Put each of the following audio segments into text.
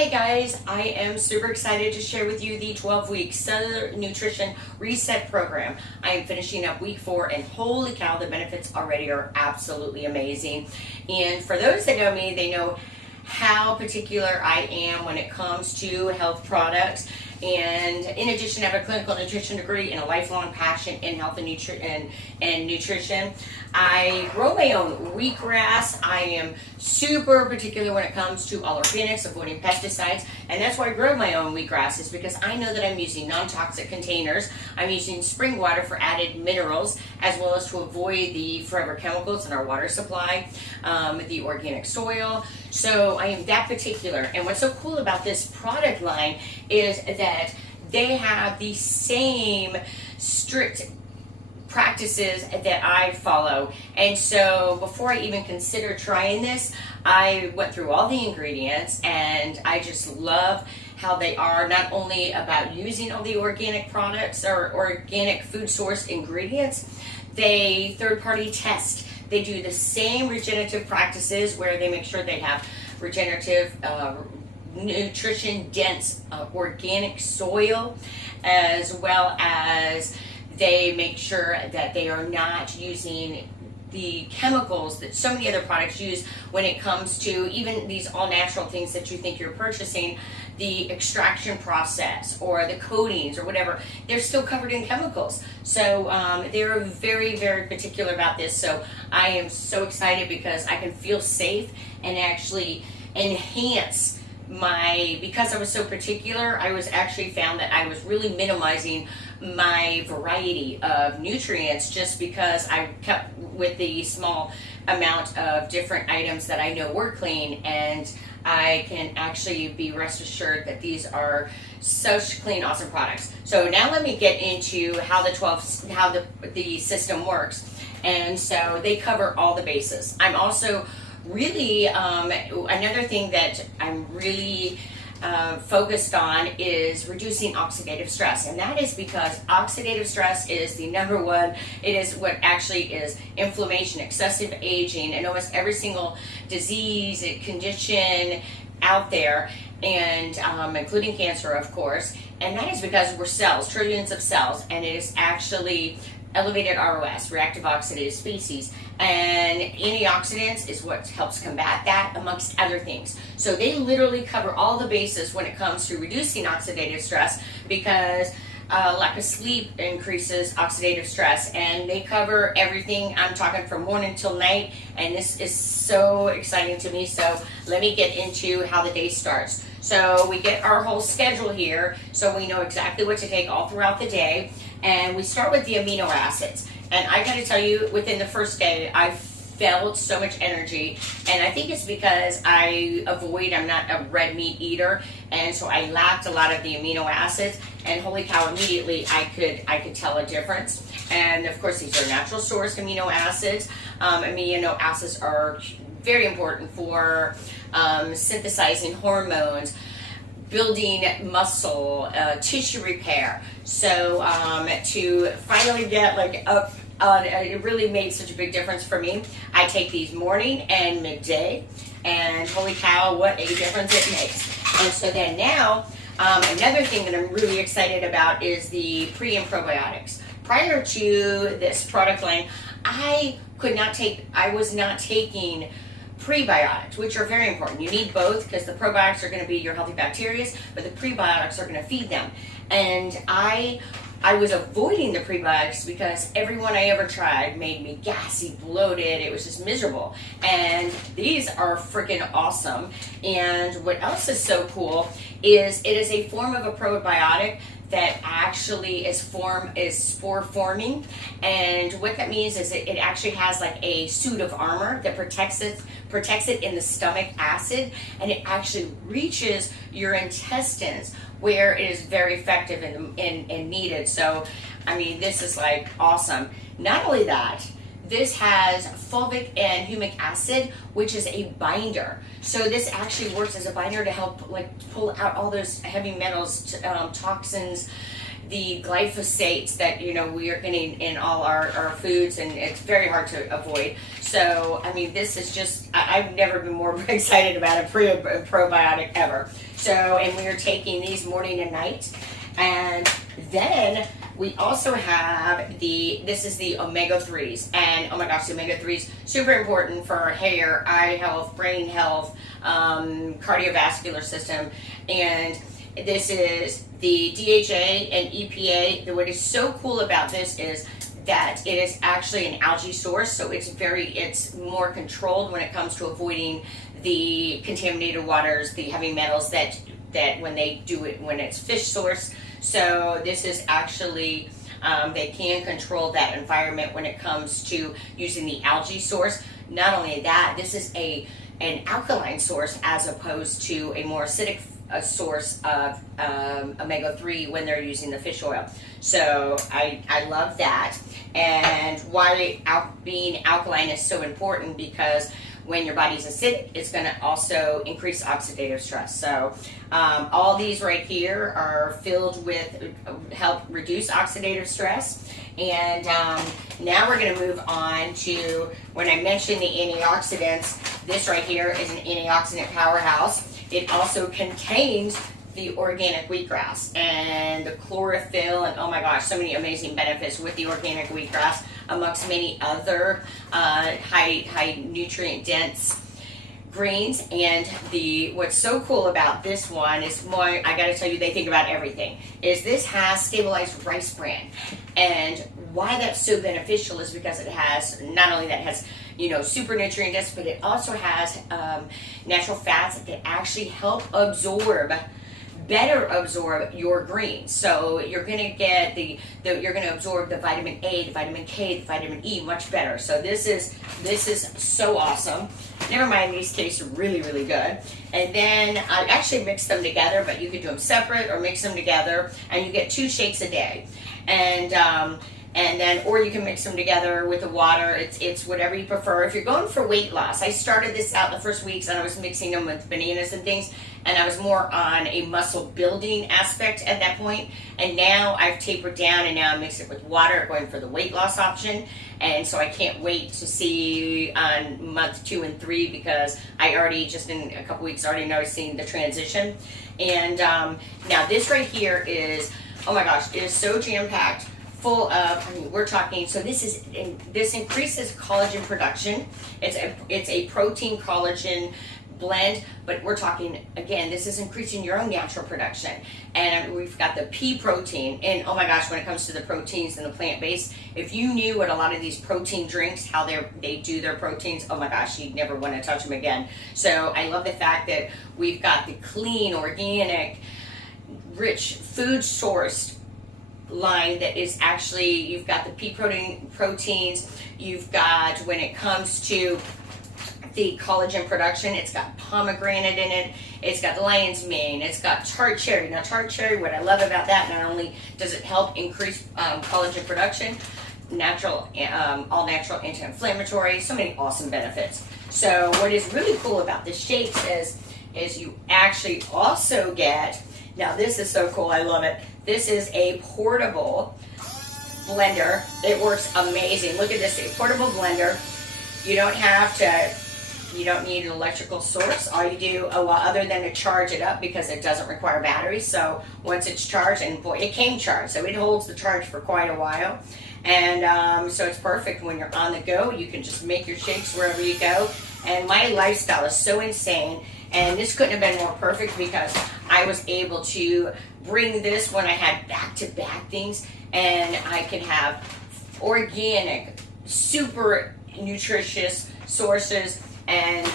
Hey guys, I am super excited to share with you the 12-week Cellular Nutrition Reset Program. I am finishing up week 4 and holy cow, the benefits already are absolutely amazing. And for those that know me, they know how particular I am when it comes to health products. And in addition, I have a clinical nutrition degree and a lifelong passion in health and nutrition. I grow my own wheatgrass. I am super particular when it comes to all organics, avoiding pesticides, and that's why I grow my own wheatgrass, is because I know that I'm using non-toxic containers. I'm using spring water for added minerals, as well as to avoid the forever chemicals in our water supply, the organic soil. So I am that particular. And what's so cool about this product line is that they have the same strict practices that I follow. And so before I even considered trying this, I went through all the ingredients, and I just love how they are not only about using all the organic products or organic food source ingredients, they third-party test. They do the same regenerative practices where they make sure they have regenerative nutrition dense organic soil, as well as they make sure that they are not using the chemicals that so many other products use when it comes to even these all natural things that you think you're purchasing. The extraction process or the coatings or whatever, they're still covered in chemicals. So they're very, very particular about this. So I am so excited because I can feel safe and actually enhance because I was so particular, I was actually found that I was really minimizing my variety of nutrients just because I kept with the small amount of different items that I know were clean, and I can actually be rest assured that these are such clean, awesome products. So now let me get into how the system works. And so they cover all the bases. I'm also really, another thing that I'm really focused on is reducing oxidative stress. And that is because oxidative stress is the number one. It is what actually is inflammation, excessive aging, and almost every single disease and condition out there, and including cancer, of course. And that is because we're cells, trillions of cells, and it is actually elevated ROS, reactive oxidative species, and antioxidants is what helps combat that, amongst other things. So they literally cover all the bases when it comes to reducing oxidative stress, because lack of sleep increases oxidative stress, and they cover everything. I'm talking from morning till night, and this is so exciting to me. So let me get into how the day starts. So we get our whole schedule here, so we know exactly what to take all throughout the day. And we start with the amino acids. And I gotta tell you, within the first day, I felt so much energy. And I think it's because I'm not a red meat eater. And so I lacked a lot of the amino acids. And holy cow, immediately I could tell a difference. And of course, these are natural source amino acids. Amino acids are very important for synthesizing hormones, building muscle, tissue repair. So to finally get up on, it really made such a big difference for me. I take these morning and midday, and holy cow, what a difference it makes. And so then now, another thing that I'm really excited about is the pre and probiotics. Prior to this product line, I was not taking prebiotics, which are very important. You need both, because the probiotics are going to be your healthy bacteria, but the prebiotics are going to feed them. And I was avoiding the prebiotics because everyone I ever tried made me gassy, bloated. It was just miserable. And these are freaking awesome. And what else is so cool is it is a form of a probiotic that actually is spore forming. And what that means is it actually has like a suit of armor that protects it in the stomach acid, and it actually reaches your intestines where it is very effective and needed. So I mean, this is like awesome. Not only that, this has fulvic and humic acid, which is a binder. So this actually works as a binder to help pull out all those heavy metals, toxins, the glyphosates that we are getting in all our foods, and it's very hard to avoid. So I mean, this is just, I've never been more excited about a probiotic ever. So, and we are taking these morning and night. And then we also have this is the omega-3s, and oh my gosh, the omega-3s, super important for hair, eye health, brain health, cardiovascular system. And this is the DHA and EPA. What is so cool about this is that it is actually an algae source, so it's more controlled when it comes to avoiding the contaminated waters, the heavy metals that when they do it when it's fish source. So this is actually, they can control that environment when it comes to using the algae source. Not only that, this is an alkaline source as opposed to a more acidic source of omega-3 when they're using the fish oil. So I love that. And why being alkaline is so important, because when your body's acidic, it's going to also increase oxidative stress. So all these right here are filled with help reduce oxidative stress. And now we're going to move on to, when I mentioned the antioxidants, this right here is an antioxidant powerhouse. It also contains the organic wheatgrass and the chlorophyll, and oh my gosh, so many amazing benefits with the organic wheatgrass, amongst many other high nutrient dense greens. And what's so cool about this one is, I gotta tell you, they think about everything, is this has stabilized rice bran. And why that's so beneficial is because it has, not only that it has super nutrient dense, but it also has natural fats that actually help better absorb your greens. So you're going to get you're going to absorb the vitamin A, the vitamin K, the vitamin E much better. So this is so awesome. Never mind, these taste really, really good. And then I actually mix them together, but you could do them separate or mix them together, and you get 2 shakes a day. And then, or you can mix them together with the water. It's whatever you prefer. If you're going for weight loss, I started this out the first weeks, and I was mixing them with bananas and things, and I was more on a muscle building aspect at that point. And now I've tapered down, and now I mix it with water, going for the weight loss option. And so I can't wait to see on month 2 and 3, because I already, just in a couple weeks, already noticing the transition. And now this right here is, oh my gosh, it is so jam-packed, full of, we're talking, so this increases collagen production. It's a protein collagen blend, but we're talking, again, this is increasing your own natural production. And we've got the pea protein, and oh my gosh, when it comes to the proteins and the plant-based, if you knew what a lot of these protein drinks, how they do their proteins, oh my gosh, you'd never want to touch them again. So I love the fact that we've got the clean, organic, rich, food sourced line that is actually, you've got the pea proteins, you've got, when it comes to the collagen production, it's got pomegranate in it, it's got lion's mane, it's got tart cherry. Now tart cherry, what I love about that, not only does it help increase collagen production, natural, all natural, anti-inflammatory, so many awesome benefits. So what is really cool about this shakes is you actually also get, now this is so cool, I love it. This is a portable blender. It works amazing. Look at this, a portable blender. You don't need an electrical source. All you do, other than to charge it up, because it doesn't require batteries. So once it's charged, and boy, it came charged, so it holds the charge for quite a while. And so it's perfect when you're on the go. You can just make your shakes wherever you go. And my lifestyle is so insane, and this couldn't have been more perfect, because I was able to bring this when I had back-to-back things, and I can have organic, super nutritious sources. And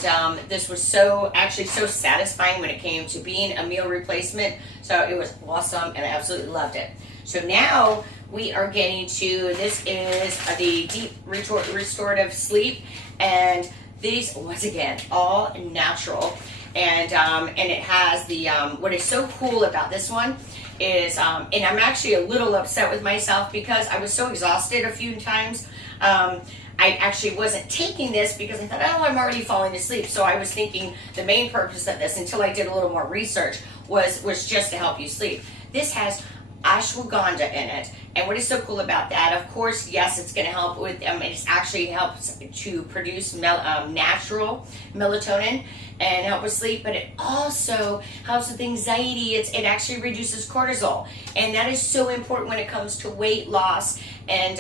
this was so satisfying when it came to being a meal replacement. So it was awesome, and I absolutely loved it. So now we are getting to, this is the deep restorative sleep, and these, once again, all natural. And it has the, what is so cool about this one is, and I'm actually a little upset with myself, because I was so exhausted a few times. I actually wasn't taking this because I thought, oh, I'm already falling asleep. So I was thinking the main purpose of this, until I did a little more research, was just to help you sleep. This has ashwagandha in it. And what is so cool about that? Of course, yes, it's going to help with. It actually helps to produce natural melatonin and help with sleep, but it also helps with anxiety. It actually reduces cortisol, and that is so important when it comes to weight loss and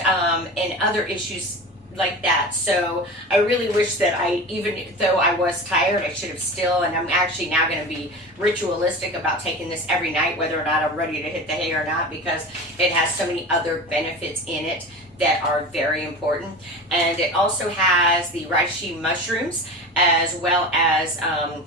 other issues like that. So I really wish that even though I was tired, I should have still, and I'm actually now going to be ritualistic about taking this every night, whether or not I'm ready to hit the hay or not, because it has so many other benefits in it that are very important. And it also has the reishi mushrooms, as well as and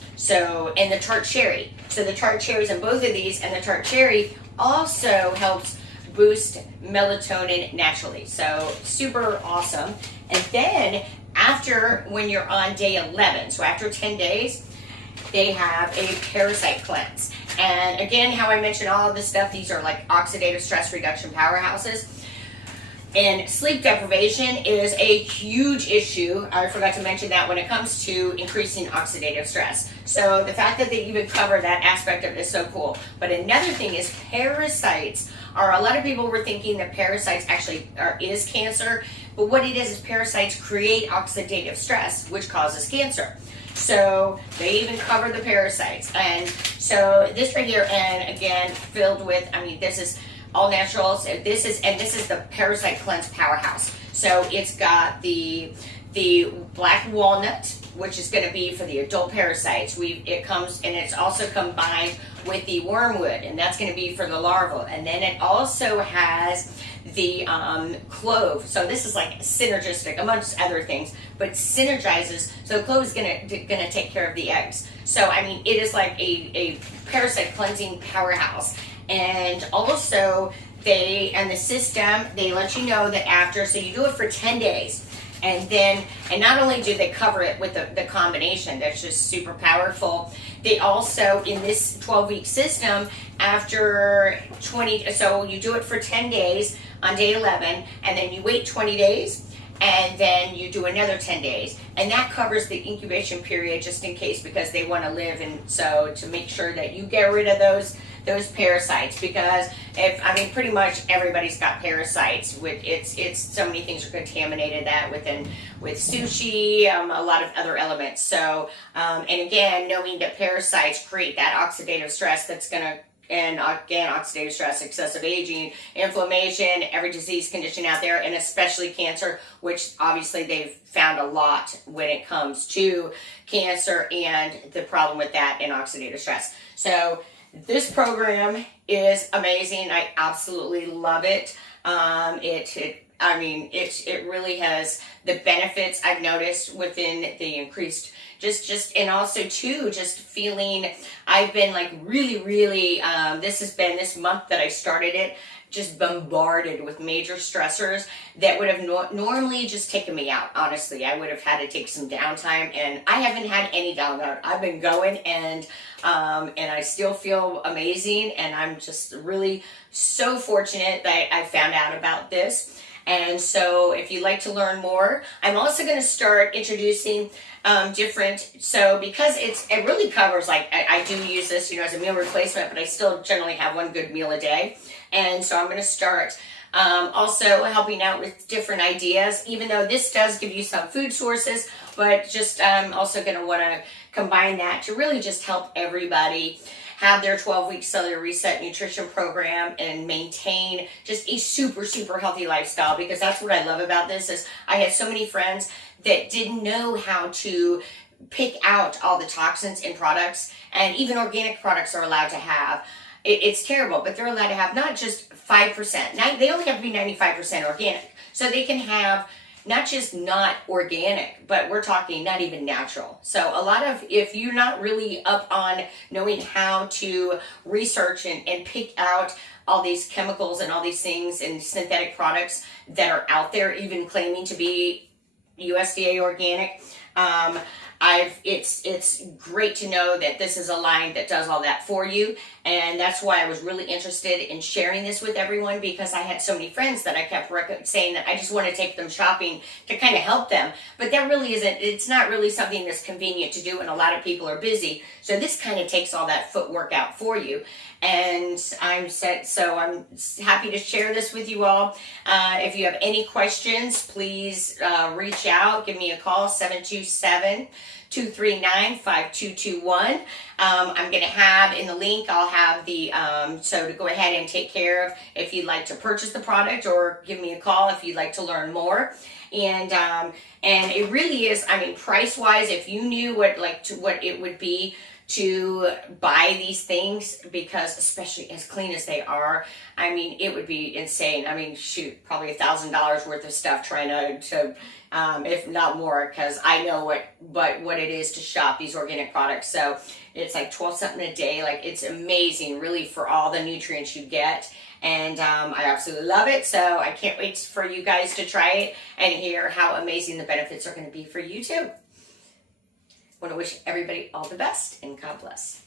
the tart cherry. So the tart cherries in both of these, and the tart cherry also helps boost melatonin naturally. So super awesome. And then when you're on day 11, so after 10 days, they have a parasite cleanse. And again, how I mentioned all of this stuff, these are like oxidative stress reduction powerhouses. And sleep deprivation is a huge issue. I forgot to mention that when it comes to increasing oxidative stress. So the fact that they even cover that aspect of it is so cool. But another thing is parasites a lot of people were thinking that parasites actually is cancer, but what it is parasites create oxidative stress, which causes cancer. So they even cover the parasites. And so this right here, and again, filled with, this is all natural. So this is the parasite cleanse powerhouse. So it's got the black walnut, which is going to be for the adult parasites. It comes, and it's also combined with the wormwood, and that's going to be for the larval. And then it also has the clove. So this is like synergistic amongst other things, but synergizes. So the clove is going to take care of the eggs. So it is like a parasite cleansing powerhouse. And also the system, they let you know that after, so you do it for 10 days. And not only do they cover it with the combination, that's just super powerful, they also, in this 12-week system, after 20, so you do it for 10 days on day 11, and then you wait 20 days, and then you do another 10 days. And that covers the incubation period just in case, because they want to live, and so to make sure that you get rid of those parasites, because pretty much everybody's got parasites. It's so many things are contaminated with sushi, a lot of other elements. So and again, knowing that parasites create that oxidative stress that's gonna, and again, oxidative stress, excessive aging, inflammation, every disease condition out there, and especially cancer, which obviously they've found a lot when it comes to cancer and the problem with that and oxidative stress. So this program is amazing. I absolutely love it. It really has the benefits I've noticed within the increased and also too, just feeling, I've been like really, this has been this month that I started it, just bombarded with major stressors that would have normally just taken me out. Honestly, I would have had to take some downtime, and I haven't had any downtime. I've been going, and I still feel amazing, and I'm just really so fortunate that I found out about this. And so if you'd like to learn more, I'm also going to start introducing because it really covers, like I do use this, as a meal replacement, but I still generally have one good meal a day. And so I'm going to start also helping out with different ideas, even though this does give you some food sources, but just I'm also going to want to combine that to really just help everybody have their 12-week cellular reset nutrition program and maintain just a super, super healthy lifestyle. Because that's what I love about this is I had so many friends that didn't know how to pick out all the toxins in products, and even organic products are allowed to have. It's terrible, but they're allowed to have not just 5%. They only have to be 95% organic. So they can have not just not organic, but we're talking not even natural. So if you're not really up on knowing how to research and pick out all these chemicals and all these things and synthetic products that are out there, even claiming to be USDA organic, it's great to know that this is a line that does all that for you, and that's why I was really interested in sharing this with everyone, because I had so many friends that I kept saying that I just want to take them shopping to kind of help them, but that really isn't. It's not really something that's convenient to do, and a lot of people are busy. So this kind of takes all that footwork out for you. And I'm happy to share this with you all. If you have any questions, please reach out. Give me a call, 727-239-5221. I'm going to have in the link, I'll have the, so to go ahead and take care of if you'd like to purchase the product, or give me a call if you'd like to learn more. And it really is, I mean, price-wise, if you knew what it would be to buy these things, because especially as clean as they are, I mean, it would be insane. I mean, shoot, probably $1,000 worth of stuff trying to if not more, because I know what it is to shop these organic products. So it's like 12 something a day. Like, it's amazing, really, for all the nutrients you get. And I absolutely love it. So I can't wait for you guys to try it and hear how amazing the benefits are going to be for you too. I want to wish everybody all the best, and God bless.